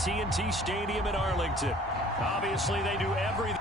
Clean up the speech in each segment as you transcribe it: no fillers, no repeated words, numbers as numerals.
AT&T Stadium in Arlington. Obviously, they do everything.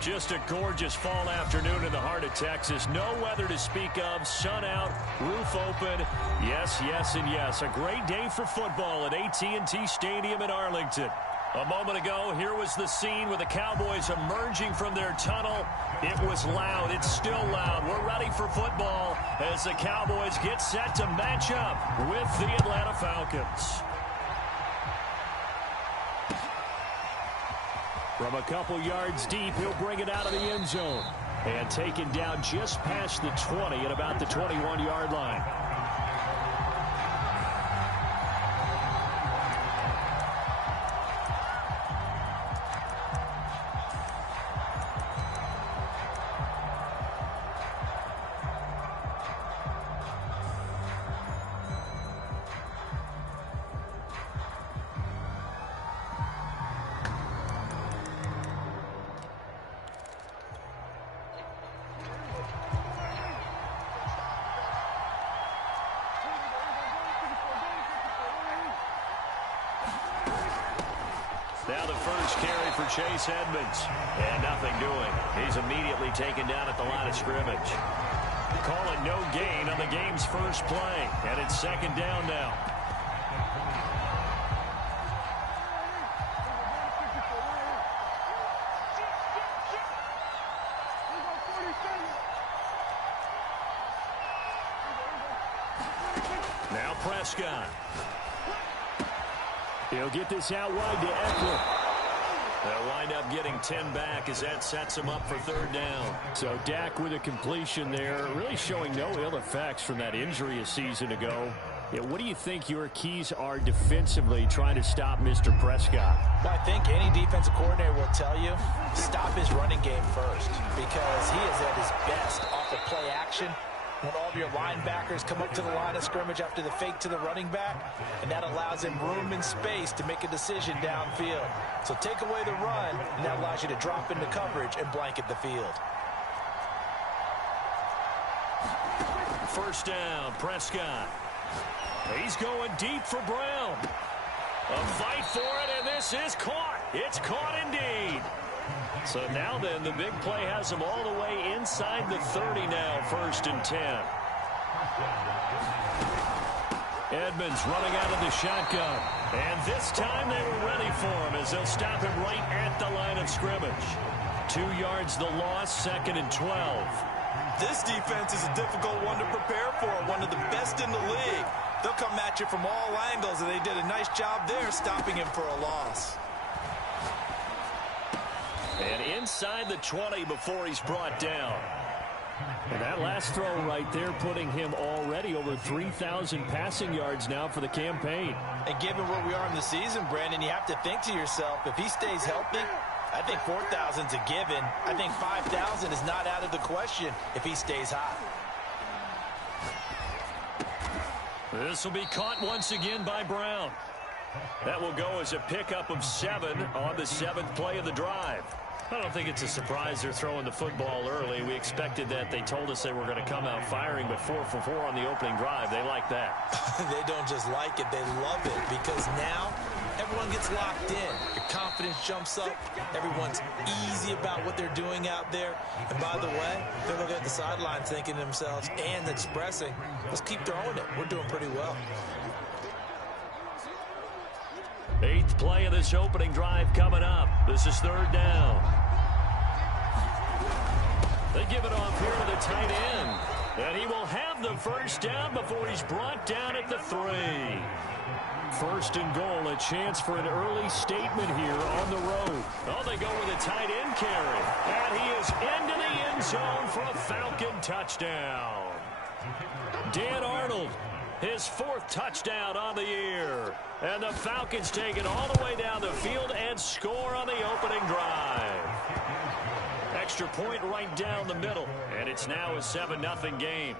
Just a gorgeous fall afternoon in the heart of Texas. No weather to speak of. Sun out, roof open. Yes, yes, and yes. A great day for football at AT&T Stadium in Arlington. A moment ago, here was the scene with the Cowboys emerging from their tunnel. It was loud. It's still loud. We're ready for football as the Cowboys get set to match up with the Atlanta Falcons. From a couple yards deep, he'll bring it out of the end zone. And taken down just past the 20 at about the 21-yard line. Now the first carry for Chase Edmonds. And nothing doing. He's immediately taken down at the line of scrimmage. Calling no gain on the game's first play. And it's second down now. Now Prescott. He'll get this out wide to Eckler. They'll wind up getting 10 back as that sets him up for third down. So Dak with a completion there, really showing no ill effects from that injury a season ago. Yeah, what do you think your keys are defensively trying to stop Mr. Prescott? I think any defensive coordinator will tell you, stop his running game first, because he is at his best off of play action. When all of your linebackers come up to the line of scrimmage after the fake to the running back, and that allows him room and space to make a decision downfield. So take away the run, and that allows you to drop into coverage and blanket the field. First down, Prescott. He's going deep for Brown. A fight for it, and this is caught. It's caught indeed. So now then, the big play has him all the way inside the 30 now, 1st and 10. Edmonds running out of the shotgun. And this time they were ready for him as they'll stop him right at the line of scrimmage. 2 yards the loss, 2nd and 12. This defense is a difficult one to prepare for, one of the best in the league. They'll come at you from all angles, and they did a nice job there stopping him for a loss. And inside the 20 before he's brought down. And that last throw right there putting him already over 3,000 passing yards now for the campaign. And given where we are in the season, Brandon, you have to think to yourself, if he stays healthy, I think 4,000 is a given. I think 5,000 is not out of the question if he stays hot. This will be caught once again by Brown. That will go as a pickup of 7 on the 7th play of the drive. I don't think it's a surprise they're throwing the football early. We expected that. They told us they were going to come out firing, but 4 for 4 on the opening drive. They like that. They don't just like it, they love it, because now everyone gets locked in. Your confidence jumps up. Everyone's easy about what they're doing out there. And by the way, they're looking at the sidelines thinking to themselves and expressing, let's keep throwing it. We're doing pretty well. 8th play of this opening drive coming up. This is 3rd down. They give it off here to the tight end. And he will have the first down before he's brought down at the 3. 1st and goal, a chance for an early statement here on the road. Oh, they go with a tight end carry. And he is into the end zone for a Falcon touchdown. Dan Arnold, his 4th touchdown on the year. And the Falcons take it all the way down the field and score on the opening drive. Extra point right down the middle. And it's now a 7-0 game.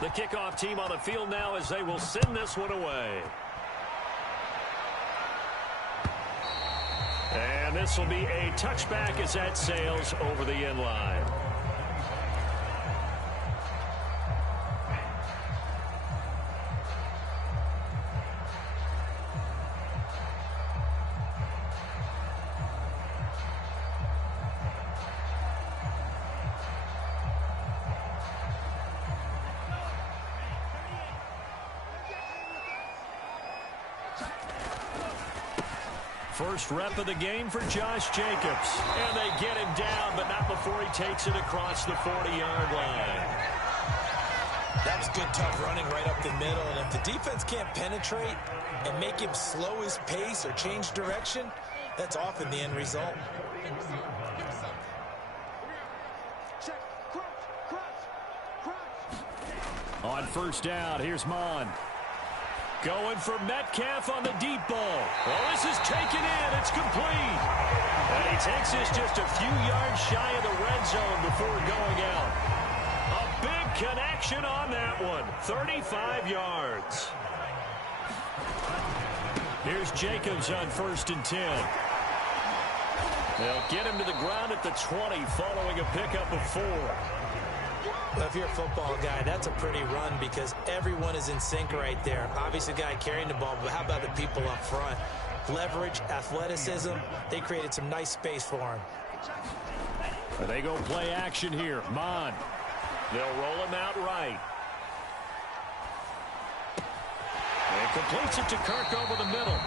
The kickoff team on the field now as they will send this one away. And this will be a touchback as that sails over the end line. First rep of the game for Josh Jacobs. And they get him down, but not before he takes it across the 40-yard line. That was good, tough running right up the middle. And if the defense can't penetrate and make him slow his pace or change direction, that's often the end result. On first down, here's Mon. Going for Metcalf on the deep ball. Well, this is taken in. It's complete. And he takes this just a few yards shy of the red zone before going out. A big connection on that one. 35 yards. Here's Jacobs on 1st and 10. They'll get him to the ground at the 20 following a pickup of 4. Well, if you're a football guy, that's a pretty run because everyone is in sync right there. Obviously, the guy carrying the ball, but how about the people up front? Leverage, athleticism, they created some nice space for him. They go play action here. Mon. They'll roll him out right. And completes it to Kirk over the middle.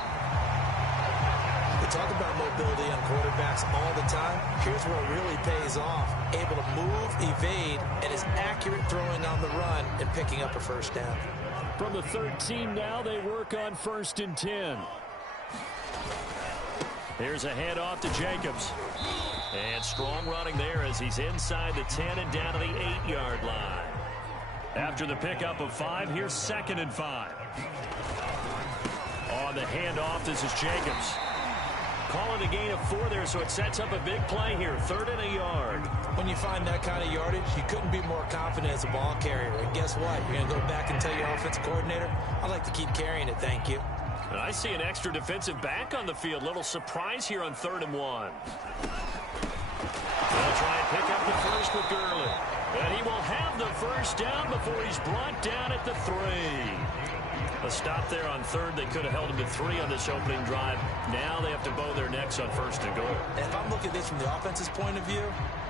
We talk about mobility on quarterbacks all the time. Here's where it really pays off. Able to move, evade, and is accurate throwing on the run and picking up a first down. From the 13 now, they work on 1st and 10. Here's a handoff to Jacobs. And strong running there as he's inside the 10 and down to the 8-yard line. After the pickup of 5, here's 2nd and 5. On the handoff, this is Jacobs. Calling a gain of 4 there, so it sets up a big play here. 3rd and a yard. When you find that kind of yardage, you couldn't be more confident as a ball carrier. And guess what? You're going to go back and tell your offensive coordinator, I'd like to keep carrying it, thank you. And I see an extra defensive back on the field. Little surprise here on 3rd and 1. They'll try and pick up the first with Gurley. And he will have the first down before he's brought down at the 3. A stop there on 3rd. They could have held him to 3 on this opening drive. Now they have to bow their necks on 1st and goal. And if I'm looking at this from the offense's point of view,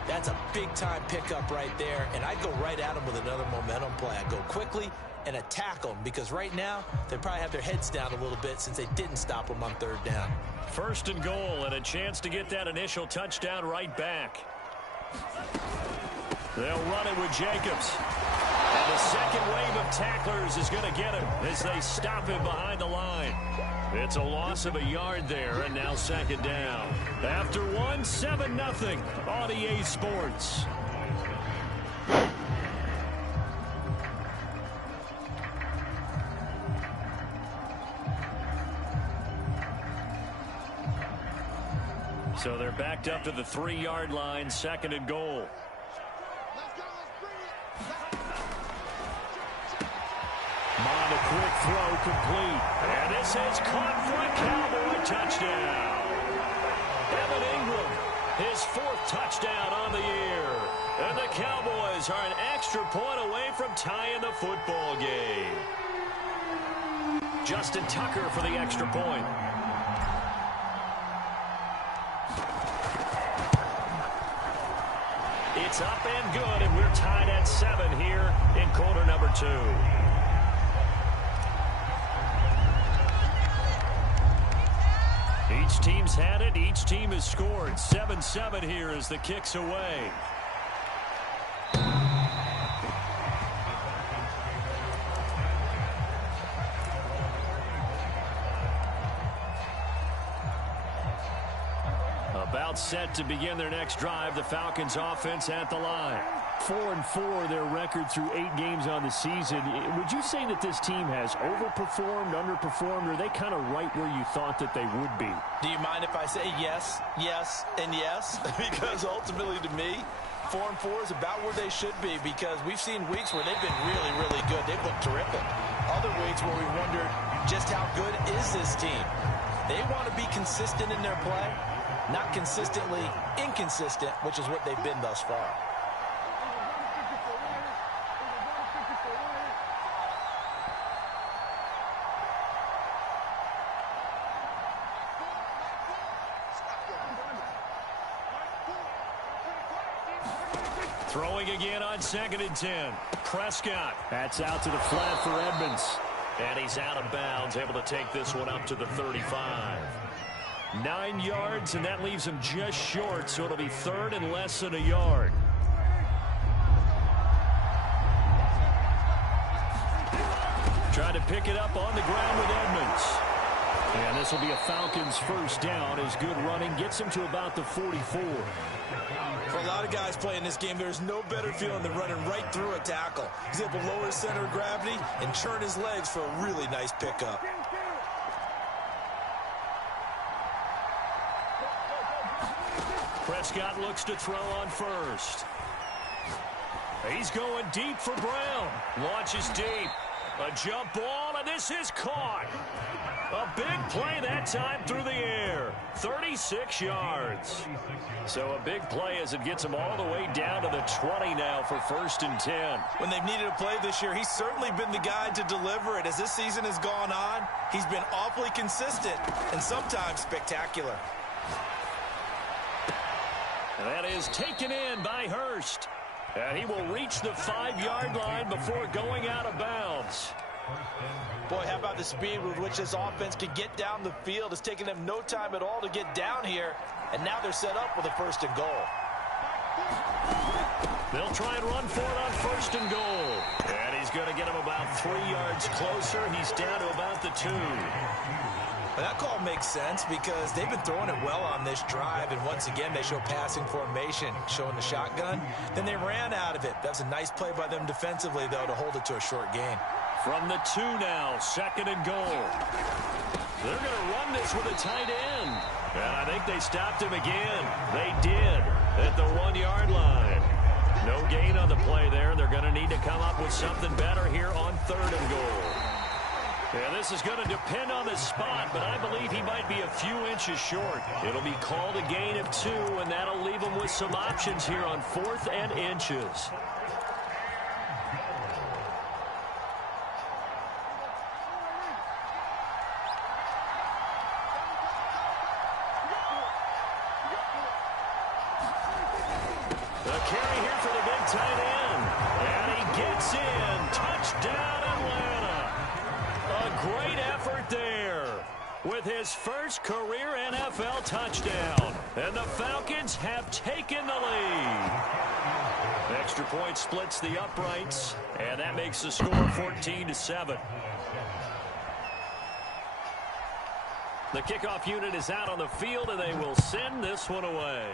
That's a big-time pickup right there, and I'd go right at him with another momentum play. I'd go quickly and attack them because right now they probably have their heads down a little bit since they didn't stop them on third down. First and goal, and a chance to get that initial touchdown right back. They'll run it with Jacobs. And the second wave of tacklers is going to get him as they stop him behind the line. It's a loss of a yard there, and now second down. After one, 7-0 on EA Sports. So they're backed up to the 3-yard line, second and goal. Mond, a quick throw complete. And this is caught for a Cowboy touchdown. Evan Ingram, his 4th touchdown on the year. And the Cowboys are an extra point away from tying the football game. Justin Tucker for the extra point. It's up and good, and we're tied at 7 here in quarter number 2. Each team's had it. Each team has scored. 7-7 here as the kick's away. About set to begin their next drive. The Falcons offense at the line. 4-4 their record through 8 games on the season. Would you say that this team has overperformed, underperformed, or are they kind of right where you thought that they would be? Do you mind if I say yes, yes, and yes? Because ultimately to me, 4-4 is about where they should be because we've seen weeks where they've been really, really good. They've looked terrific. Other weeks where we wondered just how good is this team. They want to be consistent in their play, not consistently inconsistent, which is what they've been thus far. Throwing again on 2nd and 10. Prescott. That's out to the flat for Edmonds. And he's out of bounds, able to take this one up to the 35. 9 yards, and that leaves him just short, so it'll be 3rd and less than a yard. Trying to pick it up on the ground with Edmonds. And this will be a Falcons first down as good running gets him to about the 44. For a lot of guys playing this game, there's no better feeling than running right through a tackle. He's able to lower his center of gravity and churn his legs for a really nice pickup. Prescott looks to throw on first. He's going deep for Brown. Launches deep. A jump ball, and this is caught. A big play that time through the air. 36 yards. So a big play as it gets him all the way down to the 20 now for 1st and 10. When they've needed a play this year, he's certainly been the guy to deliver it. As this season has gone on, he's been awfully consistent and sometimes spectacular. That is taken in by Hurst. And he will reach the 5-yard line before going out of bounds. Boy, how about the speed with which this offense can get down the field? It's taken them no time at all to get down here. And now they're set up with a 1st and goal. They'll try and run for it on 1st and goal. And he's going to get him about 3 yards closer. He's down to about the 2. Well, that call makes sense because they've been throwing it well on this drive, and once again they show passing formation, showing the shotgun. Then they ran out of it. That's a nice play by them defensively, though, to hold it to a short gain. From the 2 now, 2nd and goal. They're going to run this with a tight end. And I think they stopped him again. They did at the 1-yard line. No gain on the play there. They're going to need to come up with something better here on 3rd and goal. Yeah, this is going to depend on the spot, but I believe he might be a few inches short. It'll be called a gain of 2, and that'll leave him with some options here on 4th and inches. carry here for the big tight end. And he gets in. Touchdown, Atlanta. A great effort there with his first career NFL touchdown. And the Falcons have taken the lead. Extra point splits the uprights, and that makes the score 14-7. The kickoff unit is out on the field, and they will send this one away.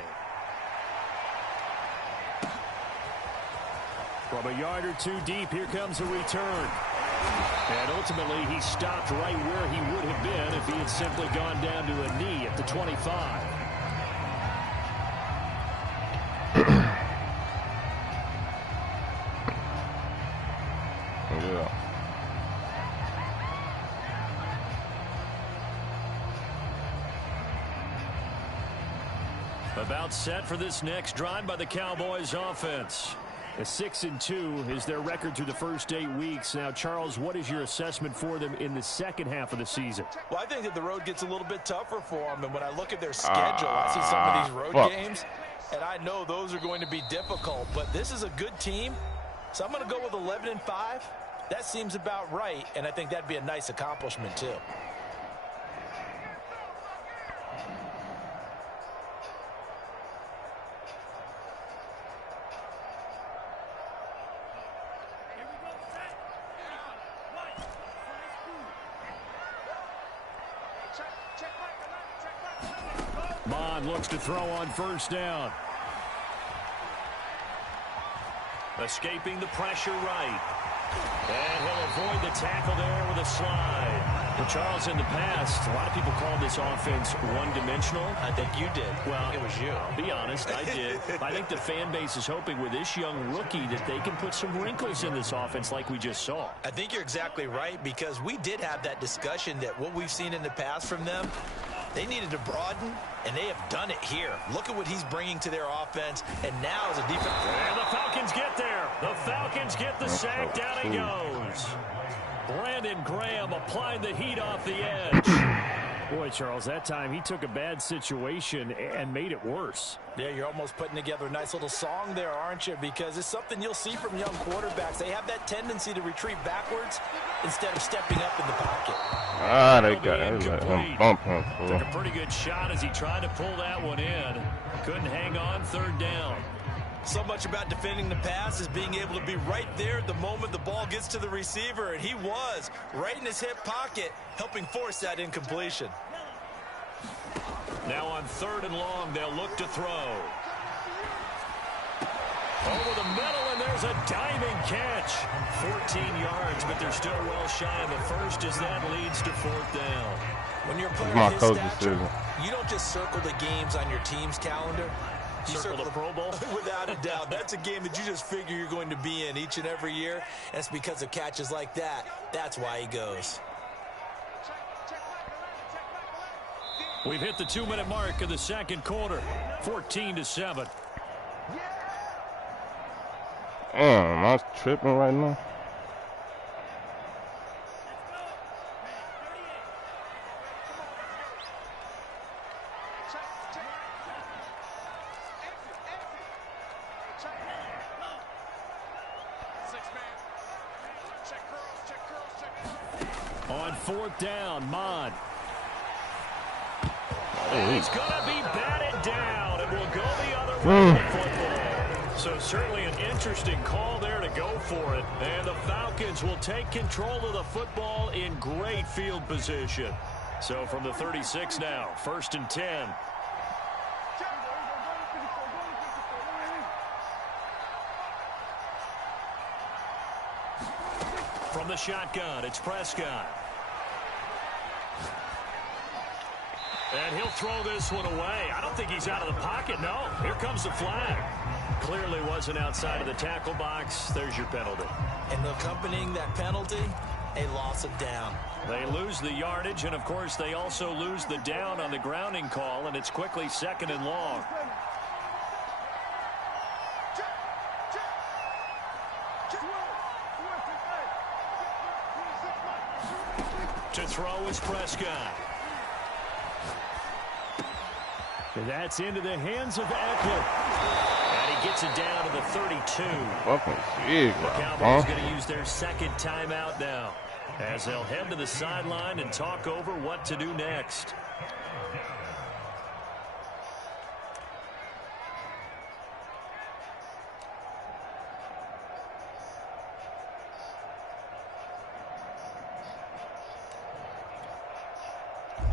From a yard or two deep, here comes a return. And ultimately, he stopped right where he would have been if he had simply gone down to a knee at the 25. Yeah. About set for this next drive by the Cowboys offense. A 6-2 is their record through the first 8 weeks. Now, Charles, what is your assessment for them in the second half of the season? Well, I think that the road gets a little bit tougher for them. And when I look at their schedule, I see some of these road games, and I know those are going to be difficult. But this is a good team, so I'm going to go with 11-5. That seems about right, and I think that'd be a nice accomplishment, too. Mond looks to throw on first down. Escaping the pressure right. And he'll avoid the tackle there with a slide. Well, Charles, in the past, a lot of people call this offense one-dimensional. I think you did. Well, it was you. I'll be honest, I did. I think the fan base is hoping with this young rookie that they can put some wrinkles in this offense like we just saw. I think you're exactly right, because we did have that discussion that what we've seen in the past from them, they needed to broaden, and they have done it here. Look at what he's bringing to their offense, and now as a defense. And the Falcons get there. The Falcons get the sack. Down he goes. Brandon Graham applied the heat off the edge. Boy, Charles, that time he took a bad situation and made it worse. Yeah, you're almost putting together a nice little song there, aren't you? Because it's something you'll see from young quarterbacks. They have that tendency to retreat backwards instead of stepping up in the pocket. Ah, they got him bumping. Took a pretty good shot as he tried to pull that one in. Couldn't hang on, third down. So much about defending the pass is being able to be right there at the moment the ball gets to the receiver, and he was right in his hip pocket, helping force that incompletion. Now on third and long, they'll look to throw. Over the middle, and there's a diving catch. 14 yards, but they're still well shy of the first as that leads to fourth down. When you're playing his stature, you don't just circle the games on your team's calendar. You circle the Pro Bowl? Without a doubt. That's a game that you just figure you're going to be in each and every year. And it's because of catches like that. That's why he goes. We've hit the 2-minute mark of the second quarter. 14-7. Am I tripping right now? On fourth down, Mond. He's going to be batted down. It will go the other way in football. So certainly an interesting call there to go for it. And the Falcons will take control of the football in great field position. So from the 36 now, 1st and 10. From the shotgun, it's Prescott. And he'll throw this one away. I don't think he's out of the pocket, no. Here comes the flag. Clearly wasn't outside of the tackle box. There's your penalty. And accompanying that penalty, a loss of down. They lose the yardage, and of course they also lose the down on the grounding call, and it's quickly 2nd and long. To throw is Prescott. And that's into the hands of Eckler. And he gets it down to the 32. Fucking big, The Cowboys going to use their second timeout now, as they'll head to the sideline and talk over what to do next.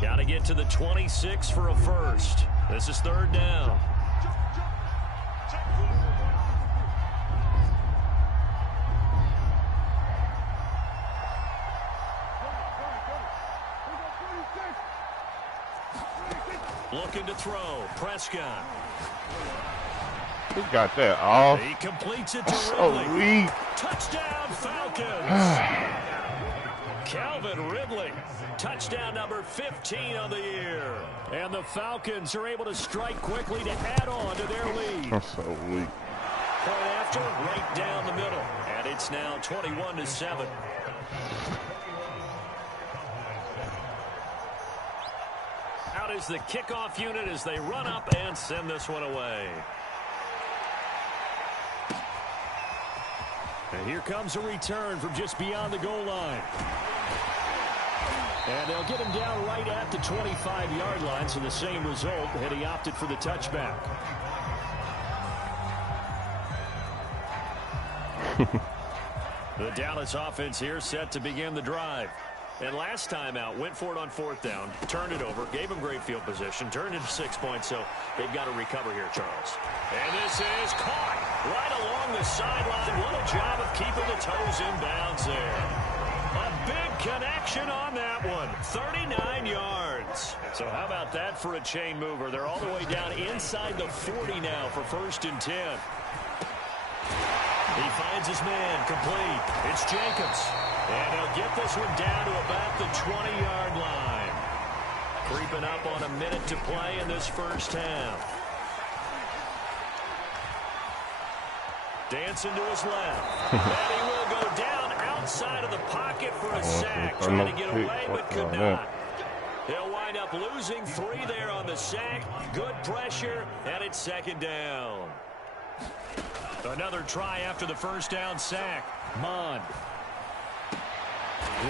Got to get to the 26 for a first. This is third down. Looking to throw. Prescott. He got that off. He completes it to So Ridley. weak. Touchdown, Falcons. Calvin Ridley. Touchdown number 15 on the year. And the Falcons are able to strike quickly to add on to their lead. I'm so weak. Point after, right down the middle. And it's now 21-7. Out is the kickoff unit as they run up and send this one away. And here comes a return from just beyond the goal line. And they'll get him down right at the 25-yard line, so the same result had he opted for the touchback. The Dallas offense here set to begin the drive. And last time out, went for it on fourth down, turned it over, gave him great field position, turned into 6 points, so they've got to recover here, Charles. And this is caught right along the sideline. What a job of keeping the toes in bounds there. A big connection on that one, 39 yards. So how about that for a chain mover? They're all the way down inside the 40 now for 1st and 10. He finds his man, complete. It's Jacobs. And he'll get this one down to about the 20-yard line. Creeping up on a minute to play in this first half. Dancing to his left. And he will go down outside of the pocket for a sack. Trying to get away, but could not. He'll wind up losing 3 there on the sack. Good pressure, and it's 2nd down. Another try after the first down sack. Mond.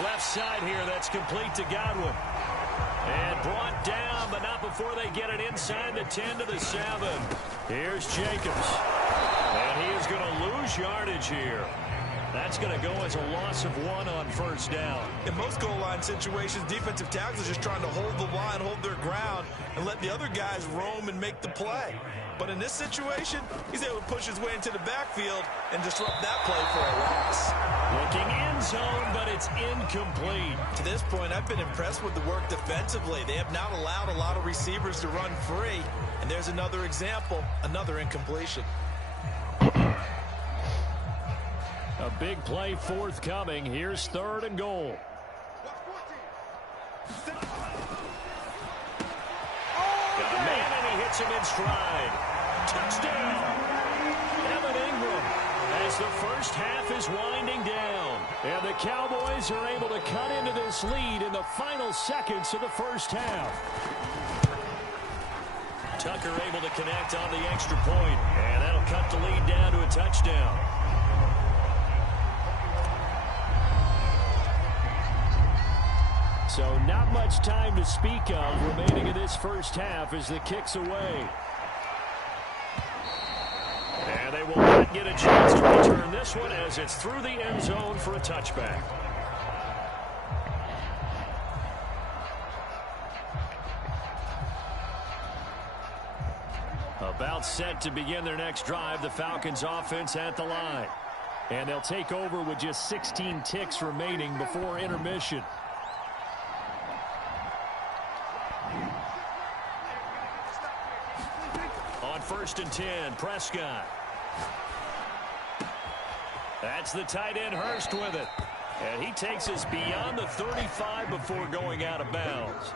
Left side here, that's complete to Godwin. And brought down, but not before they get it inside the 10 to the 7. Here's Jacobs. And he is going to lose yardage here. That's going to go as a loss of 1 on 1st down. In most goal line situations, defensive tackles are just trying to hold the line, hold their ground, and let the other guys roam and make the play. But in this situation, he's able to push his way into the backfield and disrupt that play for a loss. Looking end zone, but it's incomplete. To this point, I've been impressed with the work defensively. They have not allowed a lot of receivers to run free. And there's another example, another incompletion. A big play forthcoming. Here's 3rd and goal. Got a man, and he hits him in stride. Touchdown! Evan Ingram, as the first half is winding down. And the Cowboys are able to cut into this lead in the final seconds of the first half. Tucker able to connect on the extra point, and that'll cut the lead down to a touchdown. So not much time to speak of remaining in this first half as the kick's away. And they will not get a chance to return this one as it's through the end zone for a touchback. About set to begin their next drive, the Falcons offense at the line. And they'll take over with just 16 ticks remaining before intermission. On 1st and 10, Prescott. That's the tight end Hurst with it. And he takes us beyond the 35 before going out of bounds.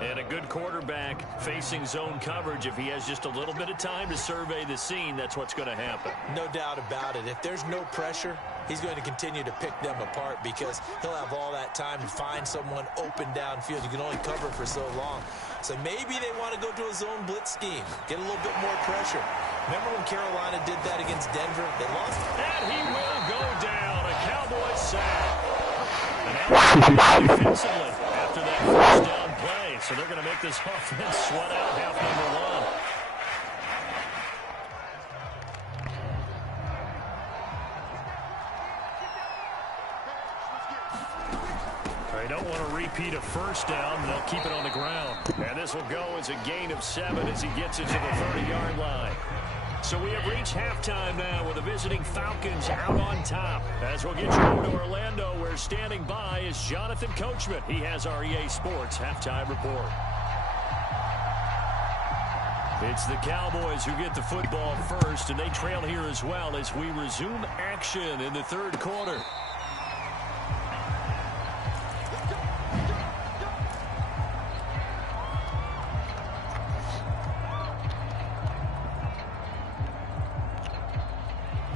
And a good quarterback facing zone coverage. If he has just a little bit of time to survey the scene, that's what's going to happen. No doubt about it. If there's no pressure, he's going to continue to pick them apart because he'll have all that time to find someone open downfield. You can only cover for so long. So maybe they want to go to a zone blitz scheme, get a little bit more pressure. Remember when Carolina did that against Denver? They lost. And he will go down. A Cowboys sack. And defensively after that first down play. So they're going to make this offense sweat out half number one. They don't want to repeat a first down. They'll keep it on the ground. And this will go as a gain of 7 as he gets it to the 30-yard line. So we have reached halftime now with the visiting Falcons out on top. As we'll get you over to Orlando, where standing by is Jonathan Coachman. He has our EA Sports halftime report. It's the Cowboys who get the football first, and they trail here as well as we resume action in the third quarter.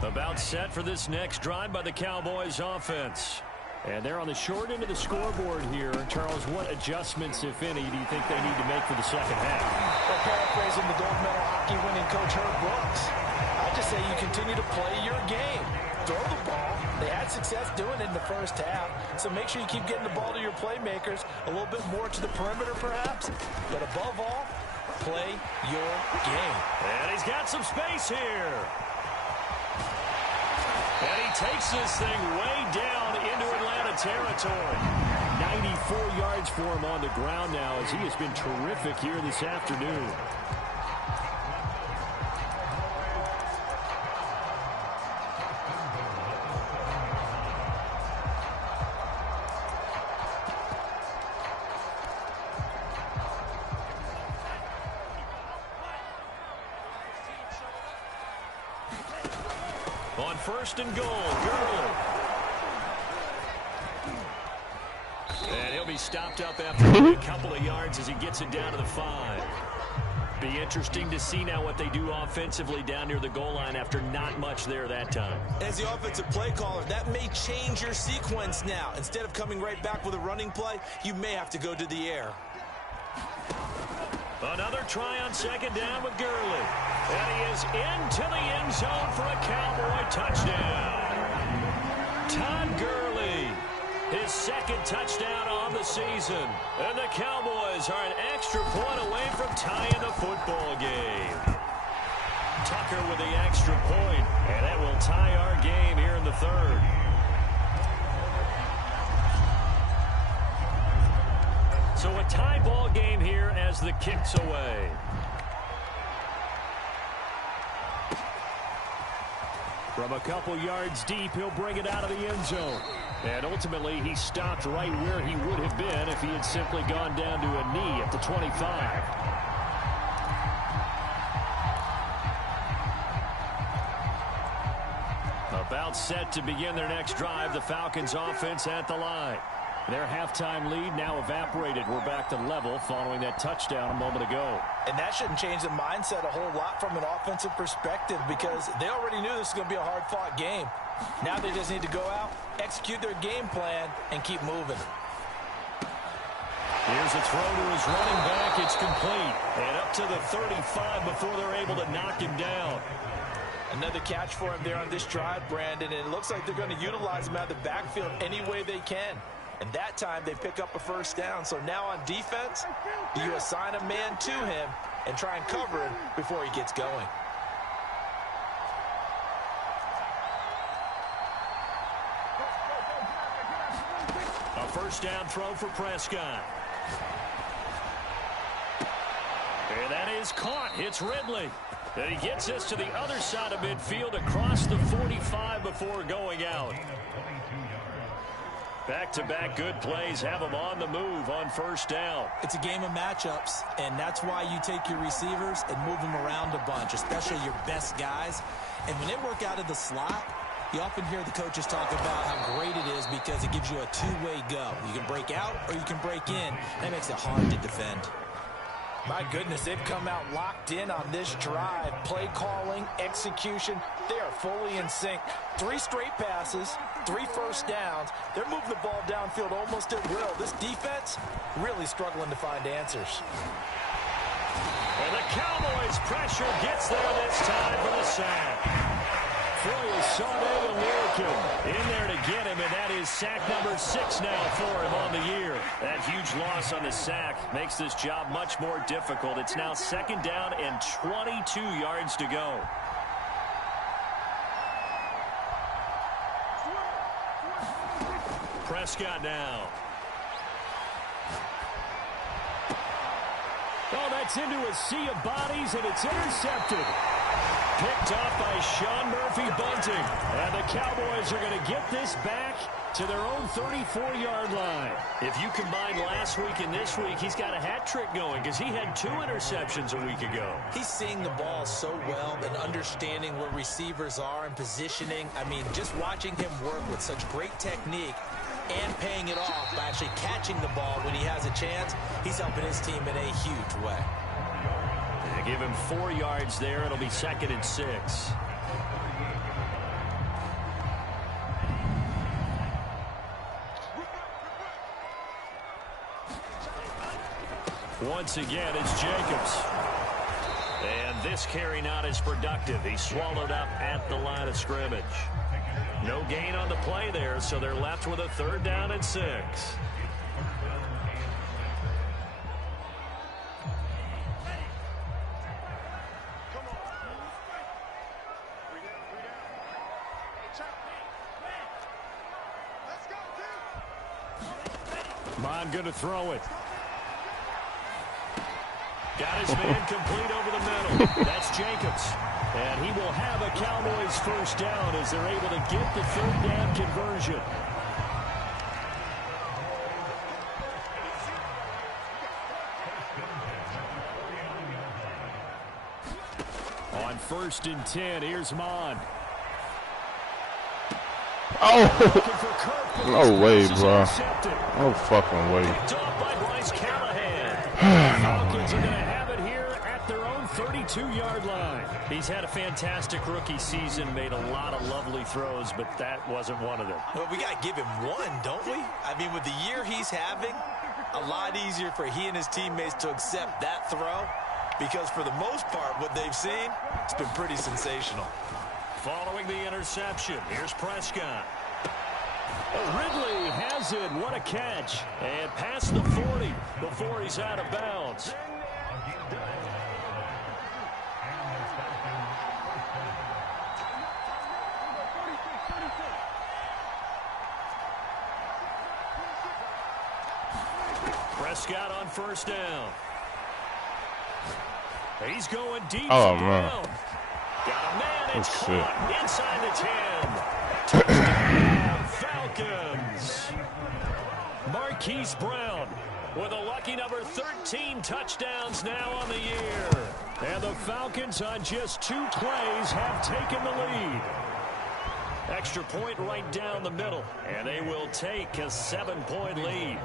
About set for this next drive by the Cowboys offense. And they're on the short end of the scoreboard here. Charles, what adjustments, if any, do you think they need to make for the second half? Well, paraphrasing the gold medal hockey winning coach Herb Brooks, I just say you continue to play your game. Throw the ball. They had success doing it in the first half, so make sure you keep getting the ball to your playmakers, a little bit more to the perimeter perhaps, but above all, play your game. And he's got some space here. And he takes this thing way down into Atlanta territory. 94 yards for him on the ground now as he has been terrific here this afternoon. On first and goal, Gurley. And he'll be stopped up after a couple of yards as he gets it down to the 5. Be interesting to see now what they do offensively down near the goal line after not much there that time. As the offensive play caller, that may change your sequence now. Instead of coming right back with a running play, you may have to go to the air. Another try on second down with Gurley. And he is into the end zone for a Cowboy touchdown. Todd Gurley, his second touchdown on the season. And the Cowboys are an extra point away from tying the football game. Tucker with the extra point, and that will tie our game here in the third. So a tie ball game here as the kick's away. From a couple yards deep, he'll bring it out of the end zone. And ultimately, he stopped right where he would have been if he had simply gone down to a knee at the 25. About set to begin their next drive, the Falcons offense at the line. Their halftime lead now evaporated. We're back to level following that touchdown a moment ago. And that shouldn't change the mindset a whole lot from an offensive perspective because they already knew this was going to be a hard-fought game. Now they just need to go out, execute their game plan, and keep moving. Here's a throw to his running back. It's complete. And up to the 35 before they're able to knock him down. Another catch for him there on this drive, Brandon. And it looks like they're going to utilize him out of the backfield any way they can. And that time they pick up a first down. So now on defense, do you assign a man to him and try and cover him before he gets going? A first down throw for Prescott. And that is caught. It's Ridley. And he gets this to the other side of midfield across the 45 before going out. Back-to-back good plays have them on the move on first down. It's a game of matchups, and that's why you take your receivers and move them around a bunch, especially your best guys. And when they work out of the slot, you often hear the coaches talk about how great it is because it gives you a two-way go. You can break out or you can break in. That makes it hard to defend. My goodness, they've come out locked in on this drive. Play calling, execution, they are fully in sync. 3 straight passes, 3 first downs. They're moving the ball downfield almost at will. This defense really struggling to find answers. And the Cowboys' pressure gets there this time for Sade Olorikun in there to get him, and that is sack number 6 now for him on the year. That huge loss on the sack makes this job much more difficult. It's now 2nd down and 22 yards to go. Prescott now. Oh, that's into a sea of bodies, and it's intercepted. Picked off by Sean Murphy-Bunting. And the Cowboys are going to get this back to their own 34-yard line. If you combine last week and this week, he's got a hat trick going because he had 2 interceptions a week ago. He's seeing the ball so well and understanding where receivers are and positioning. I mean, just watching him work with such great technique and paying it off by actually catching the ball when he has a chance, he's helping his team in a huge way. They give him 4 yards there. It'll be 2nd and 6. Once again, it's Jacobs. And this carry not as productive. He swallowed up at the line of scrimmage. No gain on the play there, so they're left with a 3rd down and 6. Mon going to throw it. Got his man complete over the middle. That's Jacobs. And he will have a Cowboys 1st down as they're able to get the 3rd down conversion. On 1st and 10, here's Mon. Oh! No way, bro. No fucking way. Picked off by Bryce Callahan. Falcons are going to have it here at their own 32-yard line. He's had a fantastic rookie season, made a lot of lovely throws, but that wasn't one of them. Well, we got to give him one, don't we? I mean, with the year he's having, a lot easier for he and his teammates to accept that throw because for the most part, what they've seen, it's been pretty sensational. Following the interception, here's Prescott. Ridley has it. What a catch. And past the 40 before he's out of bounds. Prescott on 1st down. He's going deep. Oh, man. Got a man. It's caught inside the 10. Touchdown, Falcons. Marquise Brown with a lucky number 13 touchdowns now on the year. And the Falcons on just 2 plays have taken the lead. Extra point right down the middle. And they will take a 7-point lead.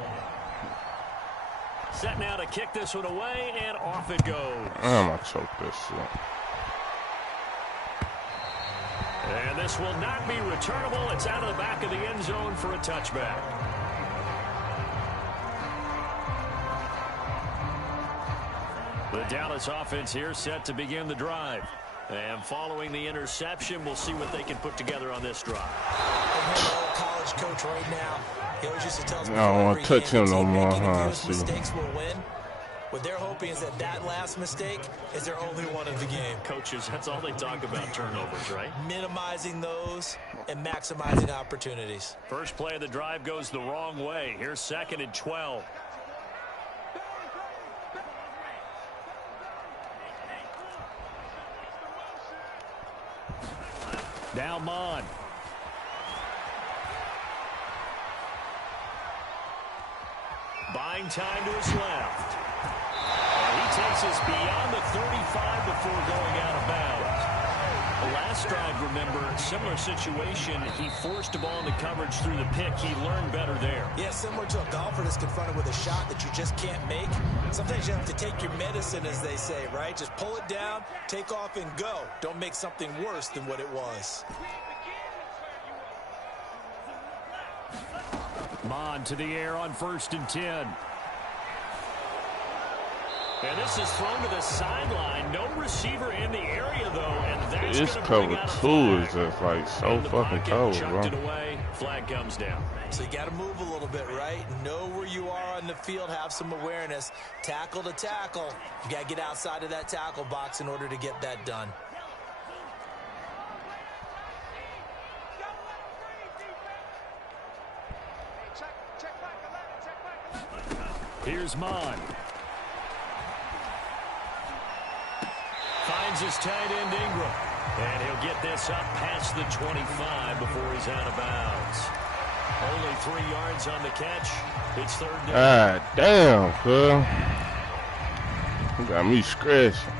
Set now to kick this one away, and off it goes. I'm going to choke this shit. And this will not be returnable. It's out of the back of the end zone for a touchback. The Dallas offense here set to begin the drive. And following the interception, we'll see what they can put together on this drive. College coach right now. He always used to tell us I don't want to touch him no more, huh? Mistakes will win. What they're hoping is that last mistake is their only one of the game. Coaches, that's all they talk about, turnovers, right? Minimizing those and maximizing opportunities. First play of the drive goes the wrong way. Here's 2nd and 12. Now Mon. Buying time to his left. And he takes us beyond the 35 before going out of bounds. The last drive, remember, similar situation. He forced a ball into coverage through the pick. He learned better there. Yeah, similar to a golfer that's confronted with a shot that you just can't make. Sometimes you have to take your medicine, as they say, right? Just pull it down, take off, and go. Don't make something worse than what it was. Mon to the air on 1st and 10. And this is thrown to the sideline. No receiver in the area, though. And that's This cover 2 is just like so fucking cold, bro. It away. Flag comes down. So you got to move a little bit, right? Know where you are on the field. Have some awareness. Tackle to tackle. You got to get outside of that tackle box in order to get that done. Here's Mon. Finds his tight end Ingram. And he'll get this up past the 25 before he's out of bounds. Only 3 yards on the catch. It's 3rd down. God damn, cuz. You got me scratching.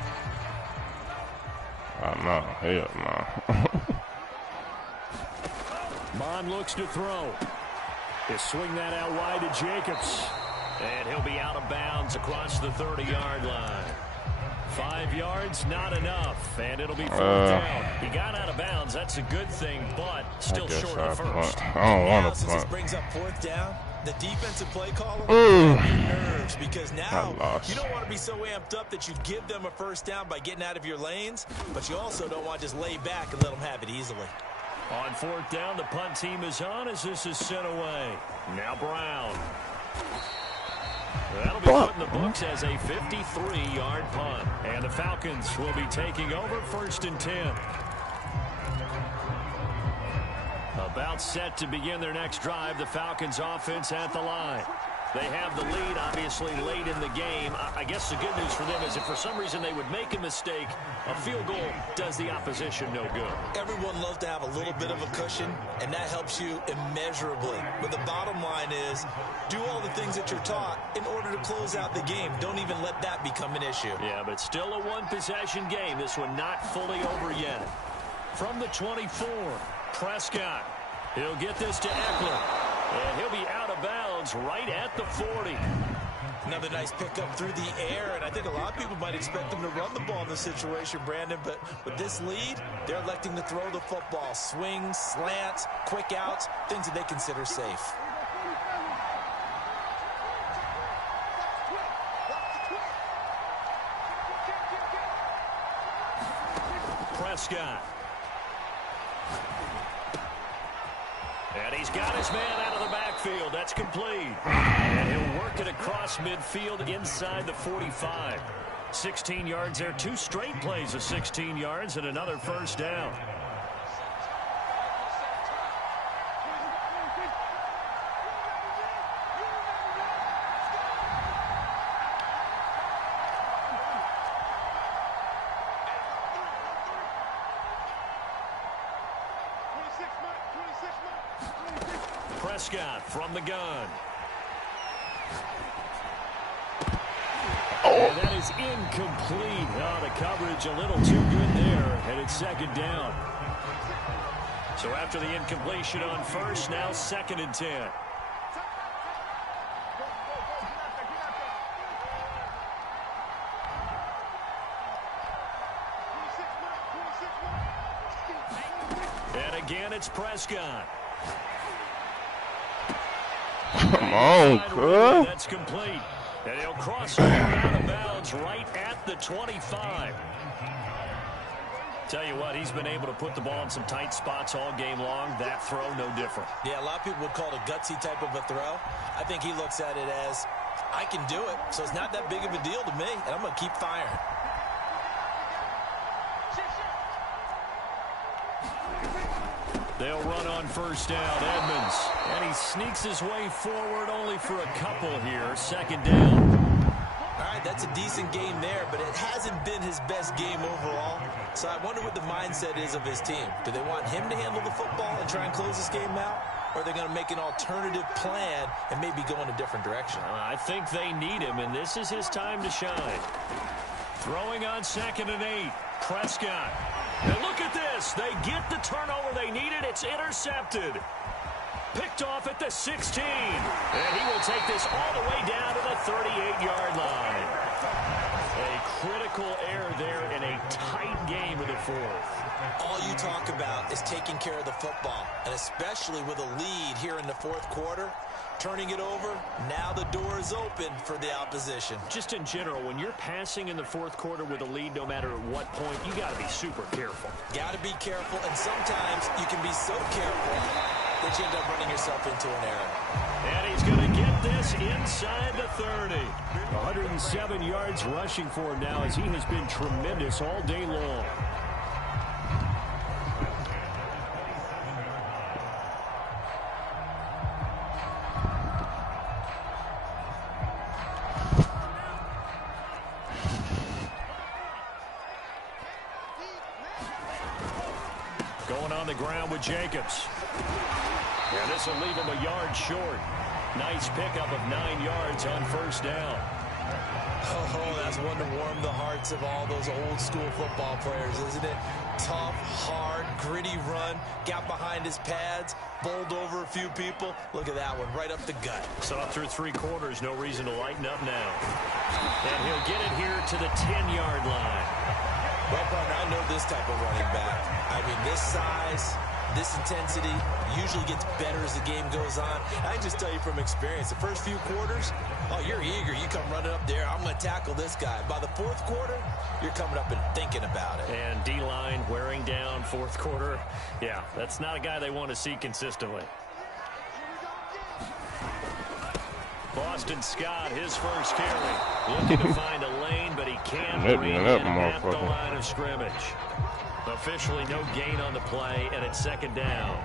Oh, no. Hell no. Mon looks to throw. He'll swing that out wide to Jacobs. And he'll be out of bounds across the 30-yard line. 5 yards, not enough. And it'll be 4th down. He got out of bounds. That's a good thing, but still short of first. I don't want to Since punt. this brings up 4th down, the defensive play caller will have your nerves because now you don't want to be so amped up that you give them a 1st down by getting out of your lanes, but you also don't want to just lay back and let them have it easily. On 4th down, the punt team is on as this is sent away. Now Brown. That'll be put in the books as a 53-yard punt. And the Falcons will be taking over 1st and 10. About set to begin their next drive, the Falcons offense at the line. They have the lead, obviously, late in the game. I guess the good news for them is if for some reason they would make a mistake, a field goal does the opposition no good. Everyone loves to have a little bit of a cushion, and that helps you immeasurably. But the bottom line is, do all the things that you're taught in order to close out the game. Don't even let that become an issue. Yeah, but still a one-possession game. This one not fully over yet. From the 24, Prescott. He'll get this to Eckler. And he'll be out of bounds right at the 40. Another nice pickup through the air, and I think a lot of people might expect them to run the ball in this situation, Brandon, but with this lead, they're electing to throw the football. Swings, slants, quick outs, things that they consider safe. Prescott. And he's got his man out of the backfield. That's complete. And he'll work it across midfield inside the 45. 16 yards there. 2 straight plays of 16 yards and another 1st down. Prescott from the gun. And that is incomplete. Oh, the coverage a little too good there, and it's 2nd down. So after the incompletion on 1st, now 2nd and 10. And again, it's Prescott. Come on, cuz. That's complete. And he'll cross over out of bounds right at the 25. Tell you what, he's been able to put the ball in some tight spots all game long. That throw, no different. Yeah, a lot of people would call it a gutsy type of a throw. I think he looks at it as, I can do it, so it's not that big of a deal to me, and I'm going to keep firing. They'll run on 1st down, Edmonds. And he sneaks his way forward only for a couple here. 2nd down. All right, that's a decent game there, but it hasn't been his best game overall. So I wonder what the mindset is of his team. Do they want him to handle the football and try and close this game out? Or are they going to make an alternative plan and maybe go in a different direction? I think they need him, and this is his time to shine. Throwing on 2nd and 8. Prescott. And look at this. They get the turnover they needed. It's intercepted. Picked off at the 16. And he will take this all the way down to the 38-yard line. A critical error there in a tight game in the 4th. All you talk about is taking care of the football, and especially with a lead here in the 4th quarter, turning it over. Now the door is open for the opposition. Just in general, when you're passing in the fourth quarter with a lead, no matter at what point, you got to be super careful. Got to be careful, and sometimes you can be so careful that you end up running yourself into an error. And he's going to get this inside the 30. 107 yards rushing for him now, as he has been tremendous all day long. Going on the ground with Jacobs. And this will leave him a yard short. Nice pickup of 9 yards on first down. Oh, that's one to warm the hearts of all those old school football players, isn't it? Tough, hard, gritty run. Got behind his pads, bowled over a few people. Look at that one, right up the gut. So up through 3 quarters, no reason to lighten up now. And he'll get it here to the 10-yard line. Well, partner, I know this type of running back. I mean, this size, this intensity usually gets better as the game goes on. I can just tell you from experience, the first few quarters, oh, you're eager. You come running up there, I'm going to tackle this guy. By the fourth quarter, you're coming up and thinking about it. And D-line wearing down fourth quarter. Yeah, that's not a guy they want to see consistently. Boston Scott, his first carry. Looking to find a lane, but he can't bring it at the line of scrimmage. Officially no gain on the play, and it's second down.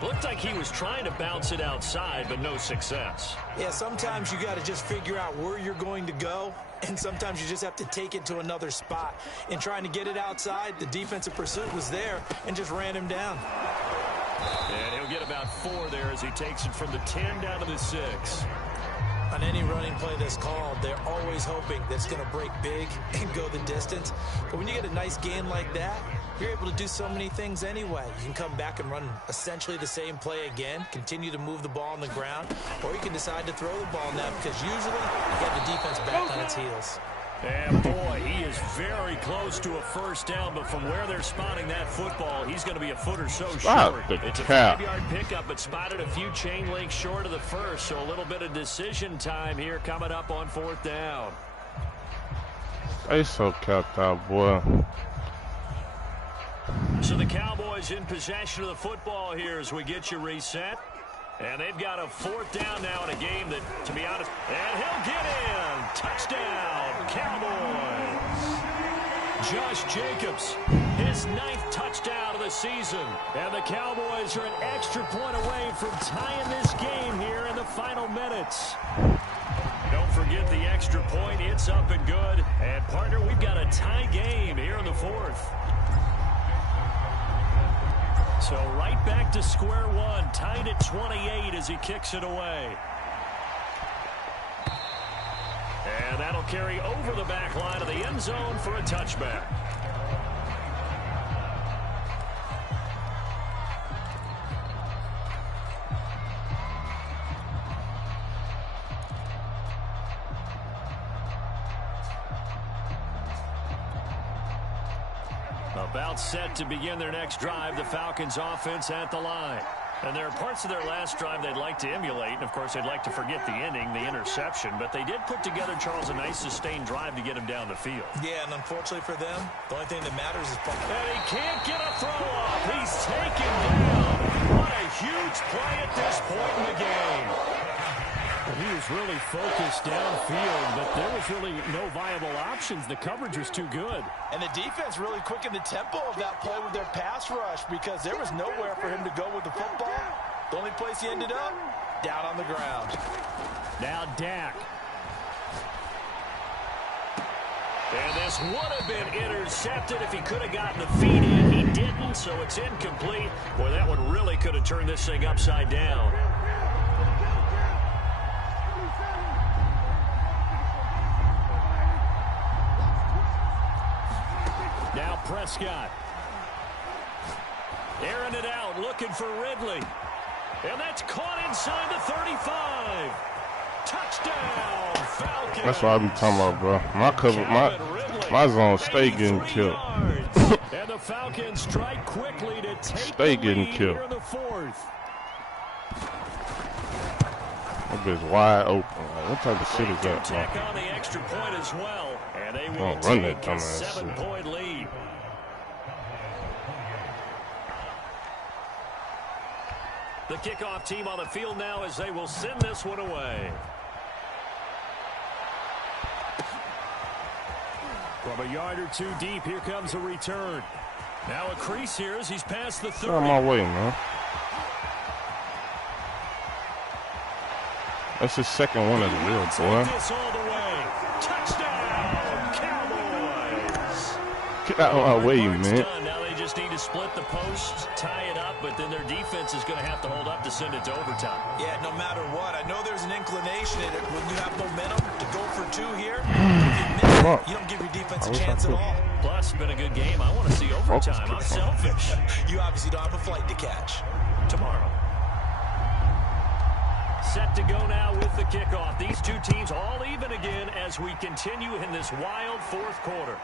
Looked like he was trying to bounce it outside, but no success. Yeah, sometimes you got to just figure out where you're going to go, and sometimes you just have to take it to another spot. In trying to get it outside, the defensive pursuit was there and just ran him down. And he'll get about 4 there as he takes it from the 10 down to the 6. On any running play that's called, they're always hoping that it's going to break big and go the distance. But when you get a nice gain like that, you're able to do so many things anyway. You can come back and run essentially the same play again, continue to move the ball on the ground, or you can decide to throw the ball now because usually you get the defense back on its heels. And boy, he is very close to a first down, but from where they're spotting that football, he's going to be a foot or so short. It's a 5-yard pickup, but spotted a few chain links short of the first, so a little bit of decision time here coming up on fourth down. They so kept out, boy. So the Cowboys in possession of the football here as we get you reset. And they've got a fourth down now in a game that, to be honest, and he'll get in. Touchdown, Cowboys. Josh Jacobs, his 9th touchdown of the season. And the Cowboys are an extra point away from tying this game here in the final minutes. Don't forget the extra point. It's up and good. And, partner, we've got a tie game here in the 4th. So right back to square one, tied at 28 as he kicks it away. And that'll carry over the back line of the end zone for a touchback. About set to begin their next drive, the Falcons offense at the line. And there are parts of their last drive they'd like to emulate. And, of course, they'd like to forget the ending, the interception. But they did put together, Charles, a nice sustained drive to get him down the field. Yeah, and unfortunately for them, the only thing that matters is... And he can't get a throw off. He's taken down. What a huge play at this point in the game. He was really focused downfield, but there was really no viable options. The coverage was too good. And the defense really quickened the tempo of that play with their pass rush because there was nowhere for him to go with the football. The only place he ended up, down on the ground. Now Dak. And this would have been intercepted if he could have gotten the feet in. He didn't, so it's incomplete. Boy, that one really could have turned this thing upside down. Now Prescott. Airing it out, looking for Ridley. And that's caught inside the 35. Touchdown, Falcons. That's what I be talking about, bro. My cover, my zone stay getting killed. And the Falcons strike quickly to take stay getting killed. Here in the 4th. bitch wide open. Like, what type of shit is that? Tack on the extra point as well, and they will Run that take a dumbass 7-point lead. The kickoff team on the field now as they will send this one away. From a yard or two deep, here comes a return. Now a crease here as he's past the 30. Get out of my way, man. That's his second one of the year, boy. This all the way. Touchdown, Cowboys. Get out of my way, man. Now they just need to split the posts, tie it up, but then their defense is going to have to hold up to send it to overtime. Yeah, no matter what. I know there's an inclination in it when you have momentum to go for two here. If you miss it, you don't give your defense a chance at all. Plus, it's been a good game. I want to see overtime. I'm selfish. You obviously don't have a flight to catch. Tomorrow. Set to go now with the kickoff. These two teams all even again as we continue in this wild fourth quarter.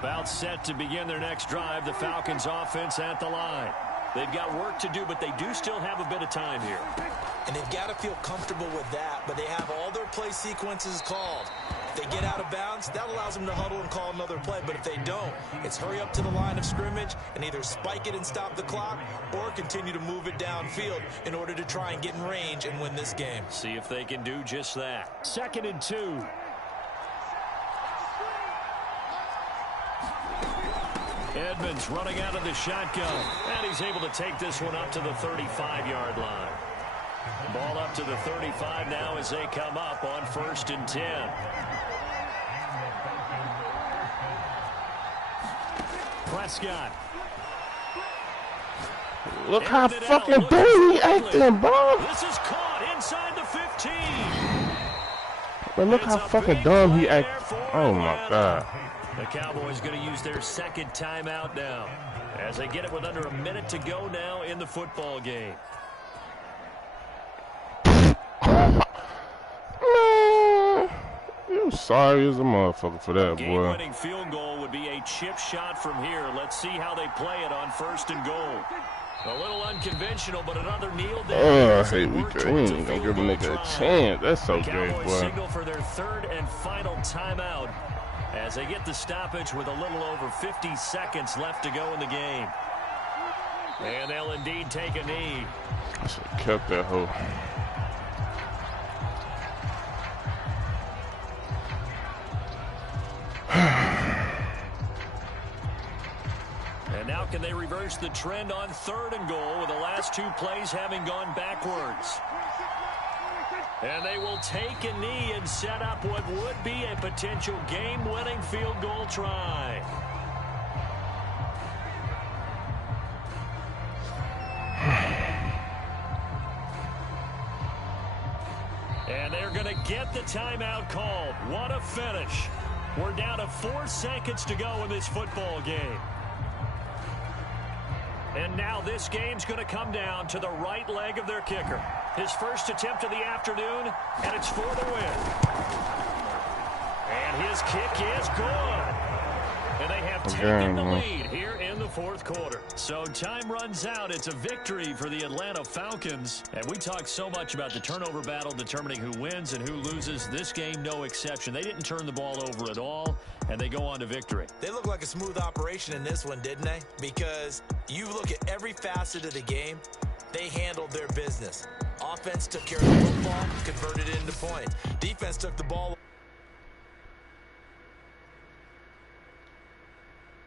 About set to begin their next drive. The Falcons offense at the line. They've got work to do, but they do still have a bit of time here. And they've got to feel comfortable with that, but they have all their play sequences called. If they get out of bounds, that allows them to huddle and call another play. But if they don't, it's hurry up to the line of scrimmage and either spike it and stop the clock or continue to move it downfield in order to try and get in range and win this game. See if they can do just that. 2nd and 2. Edmonds running out of the shotgun, and he's able to take this one up to the 35-yard line. Ball up to the 35 now as they come up on 1st and 10. Prescott. Look how fucking dirty he acting, bro. This is caught inside the 15. But look how fucking dumb he acting. Oh my God. The Cowboys going to use their second timeout now as they get it with under a minute to go now in the football game. Man, you sorry as a motherfucker for that, boy. Game-winning field goal would be a chip shot from here. Let's see how they play it on 1st and goal. A little unconventional, but another kneel down. Oh, I hate we ain't gonna give a nigga a chance. That's so great, Cowboys boy. signal for their 3rd and final timeout as they get the stoppage with a little over 50 seconds left to go in the game. And they'll indeed take a knee. I should have kept that hoe. And now can they reverse the trend on 3rd and goal with the last 2 plays having gone backwards? And they will take a knee and set up what would be a potential game-winning field goal try. And they're going to get the timeout called. What a finish. We're down to 4 seconds to go in this football game. And now this game's going to come down to the right leg of their kicker. His first attempt of the afternoon, and it's for the win. And his kick is good. And they have taken the lead here in the 4th quarter. So time runs out. It's a victory for the Atlanta Falcons. And we talk so much about the turnover battle determining who wins and who loses. This game, no exception. They didn't turn the ball over at all, and they go on to victory. They look like a smooth operation in this one, didn't they? Because you look at every facet of the game, they handled their business. Offense took care of the football, converted it into point. Defense took the ball